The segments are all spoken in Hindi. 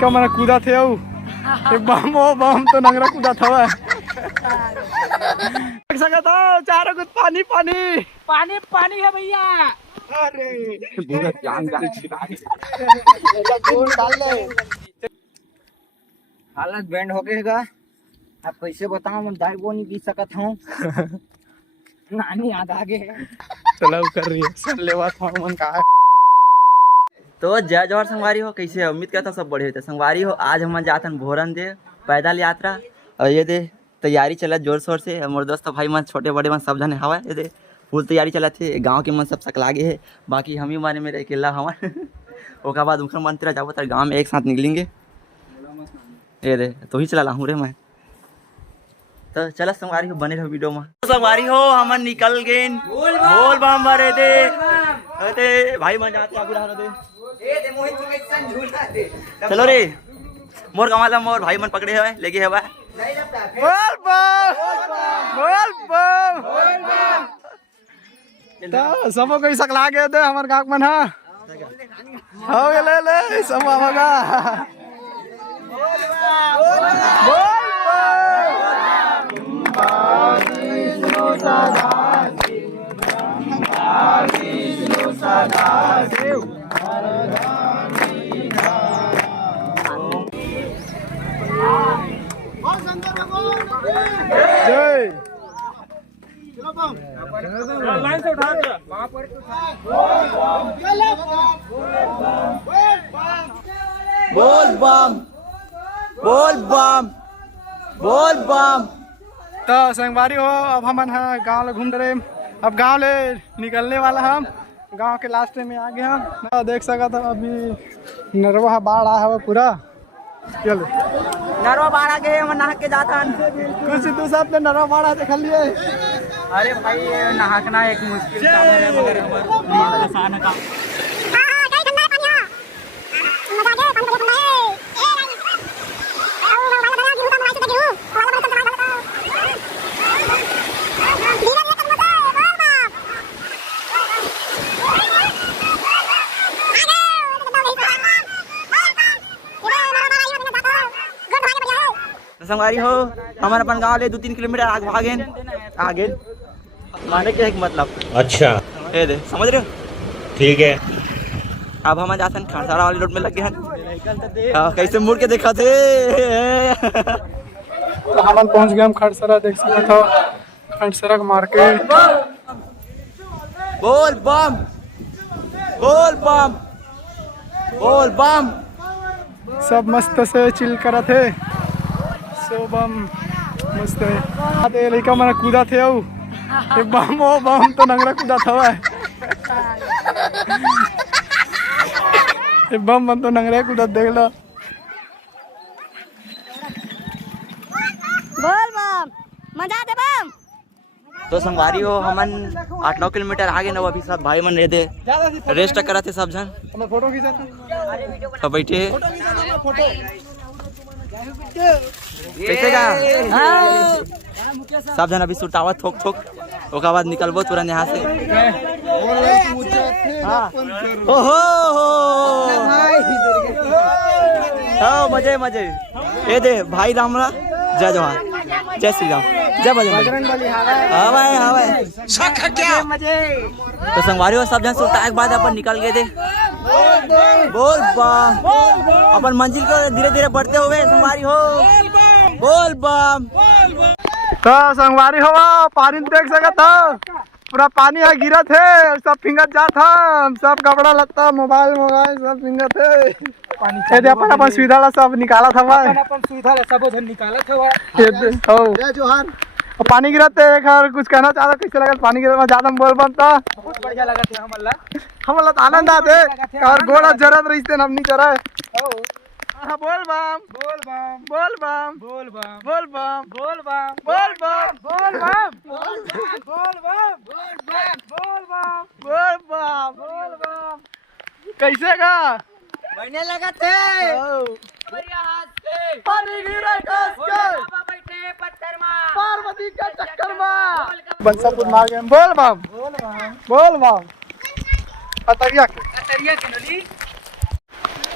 लड़का मैंने कूदा थे बम वो बम तो नंगरा कूदा था चारों कुछ पानी पानी पानी पानी है भैया। अरे हालत बैंड हो गएगा। अब कैसे बताऊं, मैं दाई वो नहीं पी सकता हूँ। नानी याद आ गए चलो कर रही है सुन लेवा था मन का। तो जय जोहर संगवारी हो, कैसे है? उम्मीद करता हूँ सब बढ़िया होते संगवारी हो। आज हम जाते हैं भोरन दे पैदल यात्रा और ये दे तैयारी चला जोर शोर से। हमारे दोस्त भाई मन छोटे बड़े मन सब जने हवा ये दे फुल तैयारी चला थे। गांव के मन सब सकलागे है, बाकी हम ही मारे मेरे अकेला हवा। उसके बाद उनका मन तेरा जाओ तर गाँव में एक साथ निकलेंगे। ये दे तो ही चला हूँ रे मैं। तो चला संगवारी हो, बने रहो वीडियो में। संगवारी हो हम निकल गए बोल बम भरे दे भाई मन जाते आगे दे। चलो रे मोर कमाला मोर भाई मन पकड़े है लेके है बा बोल बम तो सबो कोई सकला गए थे हमार गांव मन हो ले ले सब आवागा जय लाइन से उठा के वहां पर बोल बम बोल बम बोल बम। तो संगवारी हो अब हम गाँव ले घूम रहे। अब गांव ले निकलने वाला हम गांव के लास्ट में आ गए हम। देख सका था अभी नरवा बाढ़ आया हुआ पूरा। चलो नरवा बाढ़ आ गए हम नहा के जाता कुछ सिद्धू साहब ने नरवा बाढ़ देख लिए। अरे भाई नहाना एक मुश्किल काम है मगर हमारे आसान है काम। संगवारी हो हमारे अपन गाँव ले 2-3 किलोमीटर आगे माने क्या है मतलब। अच्छा ये दे समझ रहे हो? ठीक है। अब हम जाते हैं खानसारा वाली रोड में लग गए हैं। कैसे मुड़ के देखा थे। तो हम पहुंच गए हम खड़सरा। देख सकते था खड़सरा मार्केट। बोल बम बोल बम बोल बम। सब मस्त से चिल करा थे। सो बम मस्त है। लड़का मैंने कूदा थे बम वो बम तो नंगरा कूदा था बम बम तो नंगरा कूदा देख लो। बोल बम मजा दे बम। तो संगवारी हो हमन 8-9 किलोमीटर आगे न अभी सब भाई मन रहे थे रेस्ट करा थे सब जन। फोटो खींचा सब बैठे कैसे का सब जन अभी सुटावा थोक थोक ओका बाद निकलबो तुरंत यहाँ से। ओहो मजे मजे ये दे भाई रामला जय जवान जय श्री राम जय बजरंग। हवाए हवाए तो संगवारी हो सब जन सुल्तान के बाद अपन निकल गए थे। बोल बम अपन मंजिल को धीरे धीरे बढ़ते हुए संगवारी हो बोल बम। तो संगवारी हो पानी देख सका था पूरा पानी है गिरा थे सब फिंगत जा था। सब कपड़ा लगता मोबाइल सब फिंगत थे। अपन अपन सुविधा ला सब निकाला था भाई। अपन सुविधा ला सब उधर निकाला था जय जोहार। पानी गिरा थे कुछ कहना चाहता कैसे लगा पानी गिरा ज्यादा बोल बनता। बहुत बढ़िया लगा था हमला तो आनंद आते और गोड़ा जरत रही अब नहीं चरा। बोल बम बोल बम बोल बम बोल बम बोल बम बोल बम बोल बम बोल बम बोल बम बोल बम बोल बम बोल बम। कैसे का बढ़िया लगा थे बढ़िया हाथ से पानी गिरा कस के बैठे पत्थर में पार्वती का चक्कर में बंसापुर मार गए। बोल बम बोल बम कतरिया के कतरिया के नली।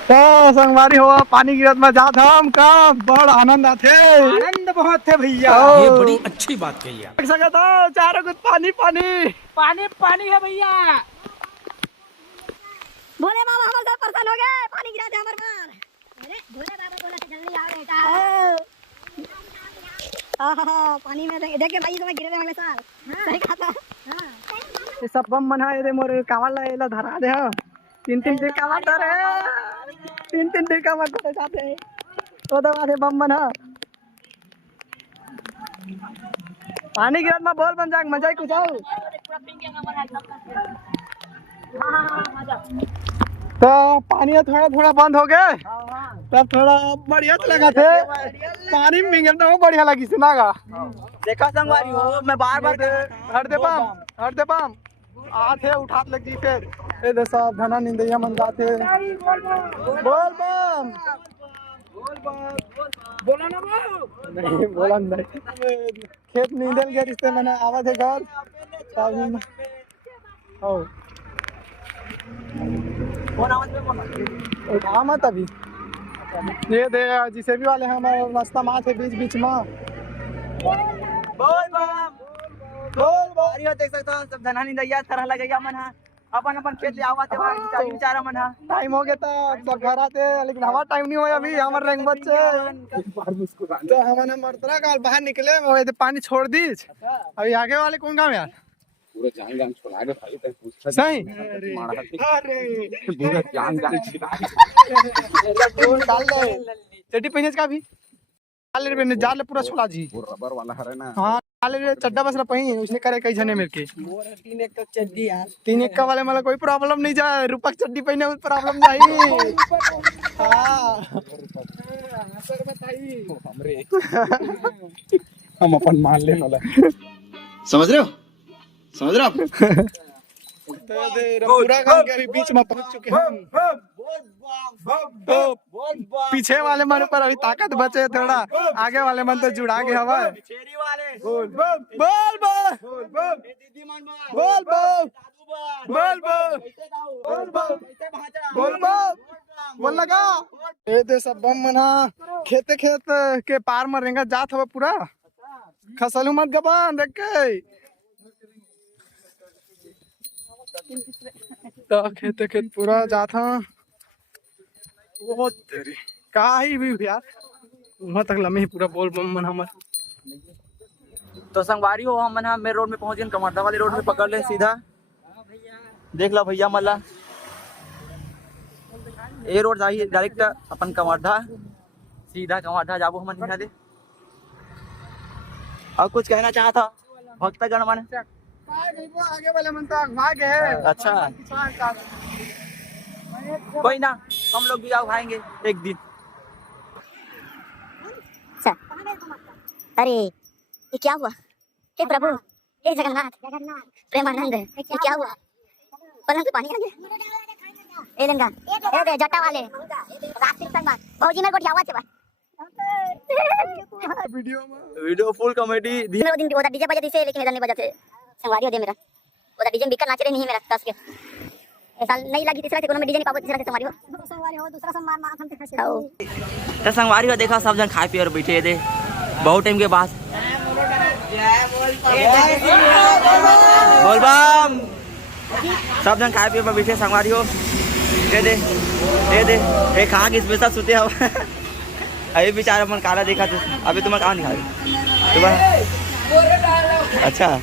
तो संगवारी हो पानी गिरत में जात हम का बड़ आनंद आथे। आनंद बहुत है भैया। ये बड़ी अच्छी बात कही आप। देख सकत हो चारों कुछ पानी पानी। पानी पानी है भैया। भोले बाबा हमारे साथ परेशान हो गए, पानी गिरा दे हमारे पर। अरे भोले बाबा बोला कि जल्दी आ बेटा। हाँ पानी में देख के भाई तुम्हें गिरे थे हमारे साथ। सही कहा था। ये सब बम मना ये मोर कावल ला धरा दे हा। तीन तीन टिर कावल धरे। तीन तीन टिर कावल धरे जाते। तो दवा से बम मना। पानी गिरत में बोल बम जाग मजा ही कुछ आओ। तो पानी थोड़ा थोड़ा बंद हो गए तब थोड़ा बढ़िया तो लगा थे। पानी में गिरना वो बढ़िया लगी सुनागा। देखा संगवारी हो मैं बार बार हट दे बम आते उठात लग जी फिर ए दसा धना निंदैया मन जाते बोल बम बोला ना वो। नहीं बोला नहीं खेत नींदल गया रिश्ते मैंने आवाज है घर तब हो कौन आवाज में बोला? उठा मत अभी ये दे जिसे भी वाले हमारे रास्ता माँ थे बीच बीच में बोल बम बोल बारी हो देख सकते हो सब धनानी दैया तरह लगैया मन हा अपन अपन खेत ले आवा ते चाली बेचारा मन हा टाइम हो गया था सब घर आते लेकिन हमारा टाइम नहीं हुआ अभी हमारे रंग बच्चे तो हमने मरतरा काल बाहर निकले वो ये पानी छोड़ दी अभी आगे वाले कौन काम यार पूरे जान जान छुड़ा दे भाई तक पूछ सही अरे पूरे जान जान छुड़ा डाल दे चड्डी पहने का भी डाल रे जाल पूरा छोड़ा जी वो रबर वाला है ना। हाँ डाल रे चड्डा बस पही उसने करे कई जने मेरे के तीन एक तक चड्डी यार। 3 1 का वाले मतलब कोई प्रॉब्लम नहीं जाए रूपक चड्डी पहने में प्रॉब्लम नहीं हाँ हमरे हम अपन मान ले वाला समझ रहे हो आप तो दे पूरा काम के अभी बीच में पहुंच चुके हैं तो पीछे वाले मन पर अभी ताकत बचे थोड़ा आगे वाले मन तो जुड़ा गए हवा छेरी वाले बोल बोल बोल दीदी मन बोल बोल बोल बोल बोल बोल बोल बोल बोल लगा ए दे सब बम मना खेत के पार में रेंगा जात हवा पूरा खसलू मत गबान देख के तो खेत पूरा जात हा बहुत तेरी का ही भी यार वहां तक लम्हे पूरा बोल बम मन हमर तो संगवारी हो हम मेरे रोड में पहुंच गए कमरदा वाले रोड में पकड़ ले सीधा देख लो भैया मल्ला ये रोड जाइए डायरेक्ट अपन कमरदा सीधा कमरदा जाबो हम निहा दे और कुछ कहना चाहता भक्तगण मन आगे वाले मन तो भाग है अच्छा कोई ना हम लोग भी आओ खाएंगे एक दिन अरे ये क्या हुआ? हे प्रभु, हे जगन्नाथ प्रेमानंद, ये क्या हुआ? पलंग पे पानी आ गया। ए लंगा, ए दे जट्टा वाले, रास्ते संग भौजी मेरे को ढियावा से बा। वीडियो फुल कॉमेडी मेरे दिन वो डीजे बजा दिसे लेकिन इधर नहीं बजा थे। संगवारी हो दे मेरा। वो डीजे बिकर नाच रहे नहीं मेरा कस के। ए साल नहीं लगी तीसरा से कोनो में डीजे नहीं पाबो तीसरा से संगवारी हो दूसरा सम्मान मान हम से खसे। तो संगवारी हो देखा सब जन खाए पिए और बैठे दे बहुत टाइम के बाद बोल बम सब जन खाए पिए पर बैठे संगवारी हो दे ए खा के स्पेशल सुते हो अभी बेचारा मन काला देखा थे अभी तुम्हें कहाँ निकाल अच्छा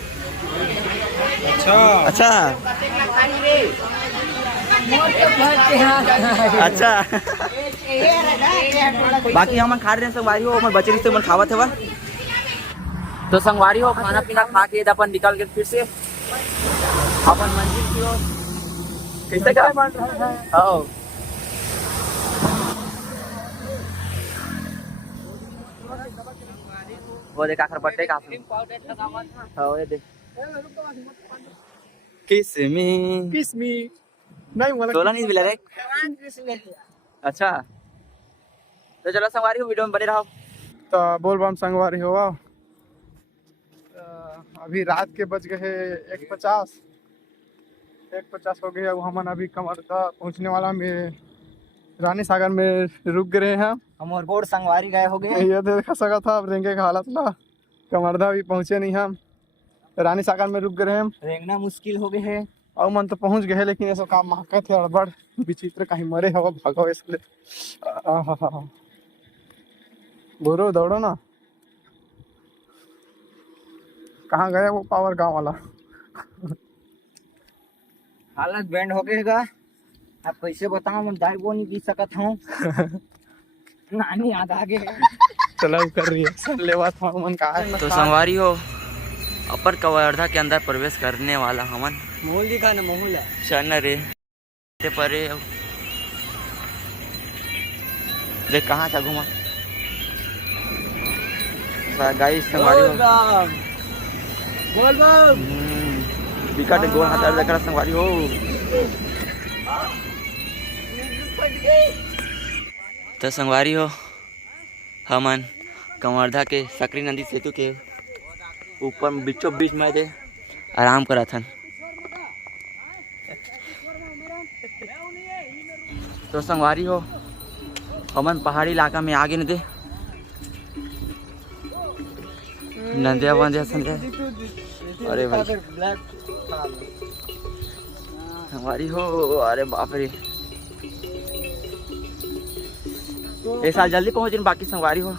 अच्छा अच्छा बाकी हम खा रहे हैं संगवारी हो हमारे बच्चे से मन खावत है तो संगवारी हो खाना पीना खा के अपन निकल के फिर से अपन मंजिल की ओर कैसे क्या आओ वो देख आखिर बर्थडे का हां ये देख किसमी नहीं बोला तोला नहीं मिला रे अच्छा तो चलो संगवारी हो वीडियो में बने रहो तो बोल बम संगवारी हो अभी रात के बज गए 1:50 हो गए अब हम अभी कमरदा पहुंचने वाला में रानी सागर में रुक गए हैं हम और बोर्ड संगवारी गए हो गए। ये देख सका था अब रेंगे का हालत ना कमरदा भी पहुंचे नहीं हम रानी सागर में रुक गए हम रेंगना मुश्किल हो गए है। और मन तो पहुंच गए लेकिन ऐसा काम महकत है अड़बड़ विचित्र कहीं मरे हवा भागो इसलिए बोलो दौड़ो ना कहाँ गया वो पावर गांव वाला हालत बैंड हो गएगा। आप कैसे बताऊं मैं दाई वो नहीं पी सकत हूँ। नानी याद आ गए। चलो कर रही है लेवा था मन का तो संगवारी हो अपर कवर्धा के अंदर प्रवेश करने वाला हमन मोहल दिखा ना मोहल है। चल रे ते परे देख कहाँ था घुमा गाइस संगवारी हो बोल बोल विकट गोल हाथ देख रहा संगवारी हो। तो संगवारी हो हमन कवर्धा के सकरी नदी सेतु के ऊपर बीचों बीच में थे आराम करा था। तो संगवारी हो हमन पहाड़ी इलाका में आगे न दे नदिया वंदिया संगे। अरे भाई संगवारी हो अरे बाप रे ये साल जल्दी पहुंच बाकी संगवारी हो।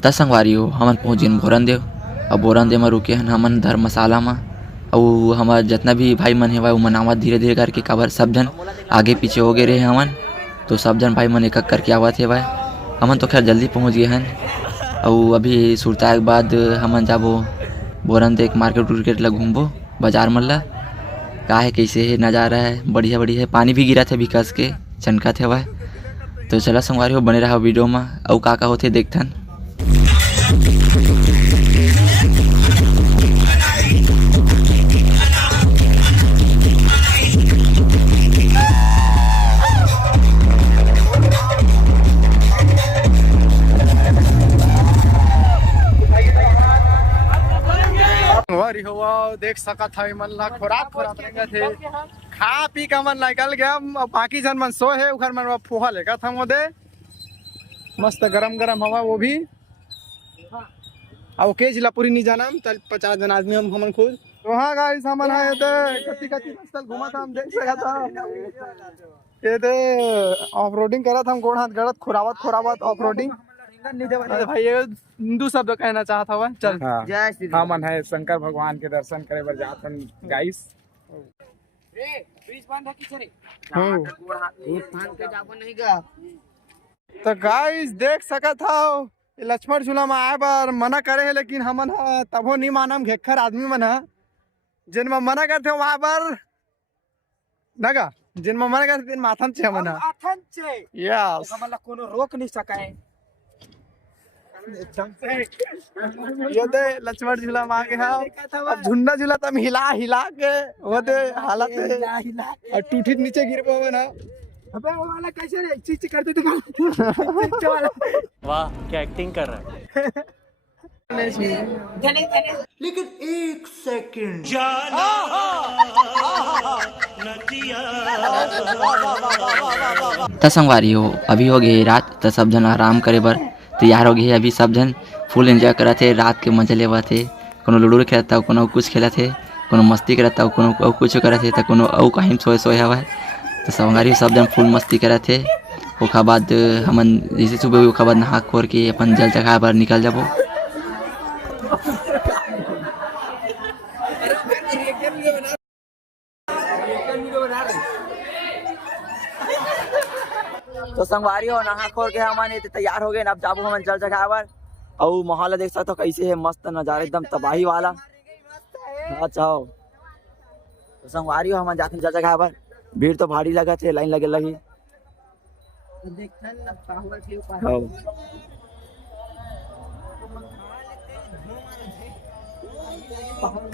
दस संगवारी हो हमन पहुँच गए बोरन देव। अब बोरन देव में रुके हन हमन धर्मशाला में और हमार जितना भी भाई मन है वो मनावत धीरे धीरे करके काबर सब जन आगे पीछे हो गए रहे हमन। तो सब जन भाई मन एक एक करके आवत है भाई हमन तो खैर जल्दी पहुँच गए हन। और अभी सुरता के बाद हमन जाबो बोरन देव मार्केट उर्केट ला घूमबो बाजार मन ला का है कैसे है नज़ारा है बढ़िया बढ़िया है। पानी भी गिरा थे विकास के चनका थे भाई। तो चला संगवारी हो बने रहा वीडियो में और का होते देखथन। संगवारी हो देख सका था मन ला खोराक खोराक रहेंगे थे खा पी का मन निकल गया बाकी जन मन सो है उखर मन फुहा लेगा था मोदे मस्त गरम गरम हवा वो भी अब के जिला पूरी नहीं जाना हम 50 जन आदमी हम खुद तो हाँ गाइस हमन है ते कति कति स्थल घुमा था हम देख सका था ये ते ऑफ रोडिंग करा था हम गोड़ हाथ गड़त खुरावत ऑफ रोडिंग भाई ये हिंदू शब्द कहना चाहता हुआ चल जय श्री हाँ मन है शंकर भगवान के दर्शन करे बर जातन गाइस। तो गाइस देख सकत हो लक्ष्मण झूला में आए बार मना करे है लेकिन हमन तबो नहीं मानम घेखर आदमी मन जिन में मना करते हो वहां पर नगा जिन में मना करते माथन छे हमन यस हमन कोनो रोक नहीं सकाए। ये दे लक्ष्मण झूला में आगे अब झुंडा झूला तम हिला हिला के वो दे हालत और टूटी नीचे गिर पावे ना। अबे वो वाला कैसे रे चीची करते थे वाला वाह क्या एक्टिंग कर रहा है। लेकिन एक सेकंड त संगवारी हो अभी हो गए रात तो सब जन आराम करे बर तैयार हो गए। अभी सब जन फुल एंजॉय करा थे रात के मजे लेवा थे कोनो लूडो खेलत था कोनो कुछ खेला थे कोनो मस्ती करत था कोनो कुछ करा थे कोनो औ कहीं सोए हवा। तो संगवारी सब जन फुल मस्ती करा थे। ओखा बाद हमन जैसे सुबह ओखा बाद नहा खोर के अपन जल चढ़ाए बर निकल जाबो। तो संगवारी हो नहा खोर के हमन तैयार हो गए अब जाबो हमन जल चढ़ाए बर। और माहौल देख सकते हो कैसे है मस्त नजारा एकदम तबाही वाला। अच्छा हो तो संगवारी हो हमन जाते जल चढ़ाए बर भीड़ तो भारी लगा थे लाइन लगे लगी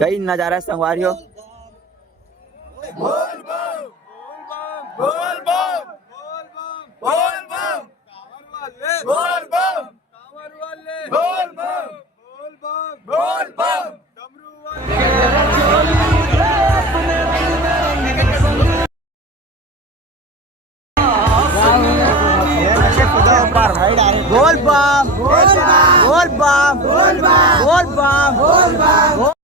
कई नजारा है संगवारी हो। बम बोल बम बोल बम बोल बम